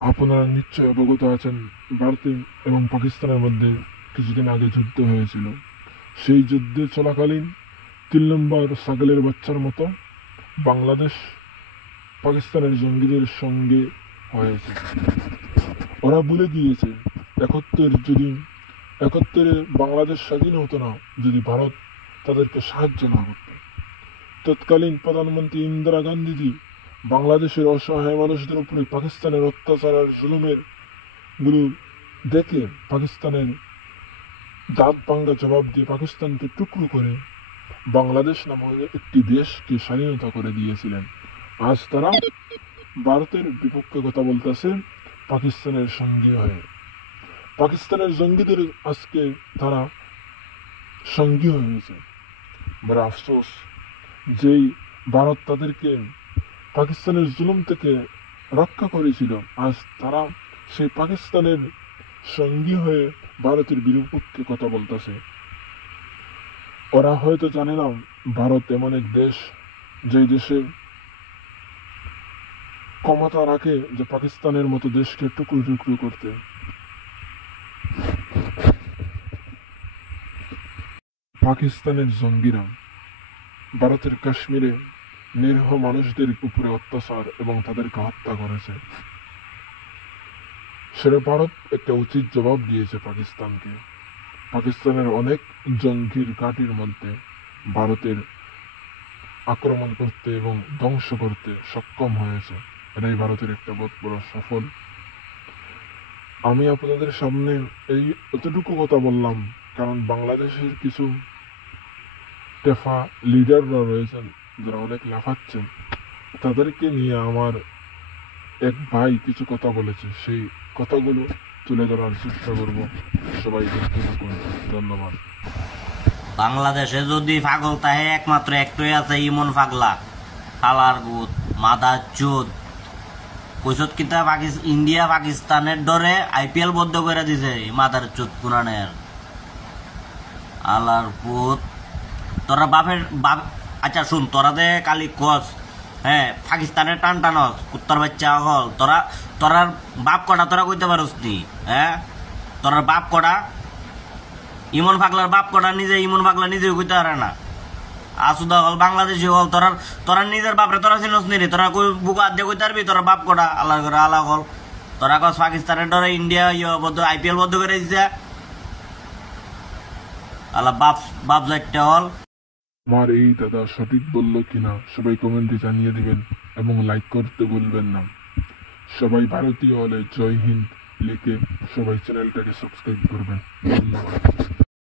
আপনারা নিশ্চয় অবগত আছেন, ভারত এবং পাকিস্তানের মধ্যে কিছুদিন আগে যুদ্ধ হয়েছিল। সেই যুদ্ধে চলাকালীন 3 নম্বর ছাগলের বাচ্চার মতো বাংলাদেশ পাকিস্তানের জঙ্গিদের সঙ্গে হয়েছে। ওরা ভুলে গিয়েছে, একাত্তরে বাংলাদেশ স্বাধীন হতো না যদি ভারত তাদেরকে সাহায্য না করত। তৎকালীন প্রধানমন্ত্রী ইন্দিরা গান্ধীজি বাংলাদেশের অসহায় মানুষদের উপরে পাকিস্তানের অত্যাচার আর জুলুমের গুলো দেখে পাকিস্তানের দাঁত ভাঙ্গা জবাব দিয়ে পাকিস্তানকে টুকরো করে বাংলাদেশ নামক একটি দেশকে স্বাধীনতা করে দিয়েছিলেন। আজ তারা ভারতের বিপক্ষে কথা বলতেছে পাকিস্তানের সঙ্গী হয়ে। পাকিস্তানের জঙ্গিদের আজকে তারা সঙ্গী হয়েছে। বড় আফসোস, যেই ভারত তাদেরকে পাকিস্তানের জুলুম থেকে রক্ষা করেছিল, আজ তারা সেই পাকিস্তানের সঙ্গী হয়ে ভারতের বিপক্ষে কথা বলতেছে। ওরা হয়তো জানে না ভারত এমন এক দেশ যে দেশে ক্ষমতা রাখে যে পাকিস্তানের মতো দেশকে টুকরো টুকরো করতে। পাকিস্তানের জঙ্গিরা ভারতের কাশ্মীরে নিরীহ মানুষদের উপরে অত্যাচার এবং তাদেরকে হত্যা করেছে। সেটা ভারত একটা উচিত জবাব দিয়েছে পাকিস্তানকে। পাকিস্তানের অনেক জঙ্গির ঘাঁটির মধ্যে ভারতের আক্রমণ করতে এবং ধ্বংস করতে সক্ষম হয়েছে। এটাই ভারতের একটা বহুত বড় সফল। আমি আপনাদের সামনে এই এতটুকু কথা বললাম কারণ বাংলাদেশের কিছু টেফা লিডাররা রয়েছেন যারা অনেক লাফাচ্ছেন, তাদেরকে নিয়ে আমার এক ভাই কিছু কথা বলেছে, সেই কথাগুলো তুলে ধরার চেষ্টা করব। সবাই দেখতে থাকুন। ধন্যবাদ। বাংলাদেশে যদি পাগল তাহে একমাত্র একটাই আছে, ইমন পাগলা খালার গুত মাদার চোদ কইসত কিতা ইন্ডিয়া পাকিস্তানের ডরে IPL বন্ধ করে দিছে মাদার চোদ পুরানের আলার পুত। তোরা বাপের বাপ, আচ্ছা শুন, তোরা দে কালি কস হ্যাঁ পাকিস্তানের টান টানস কুত্তার বাচ্চা হল, তোরার বাপ কটা তোরা কইতে পারস নি? হ্যাঁ তোরার বাপ কটা, ইমন পাগলার বাপ কটা নিজে ইমন পাগলা নিজেও কইতে পারে না। আসুদা হল বাংলাদেশি হল, তোরা নিজের বাপরে তোরা চিনস নি রে? তোরা কই বুক আদ দিয়ে কইতে পারবি তোরা বাপ কটা? আল্লাহ করে আল্লাহ হল, তোরা কস পাকিস্তানের ডরে ইন্ডিয়া IPL বন্ধ করে দিছে। আল্লাহ বাপ যাইতে হল। আমার এই দাদা সঠিক বললো কিনা সবাই কমেন্টে জানিয়ে দিবেন এবং লাইক করতে ভুলবেন না। সবাই ভারতীয় হলে জয় হিন্দ লিখে সবাই চ্যানেলটাকে সাবস্ক্রাইব করবেন। ধন্যবাদ।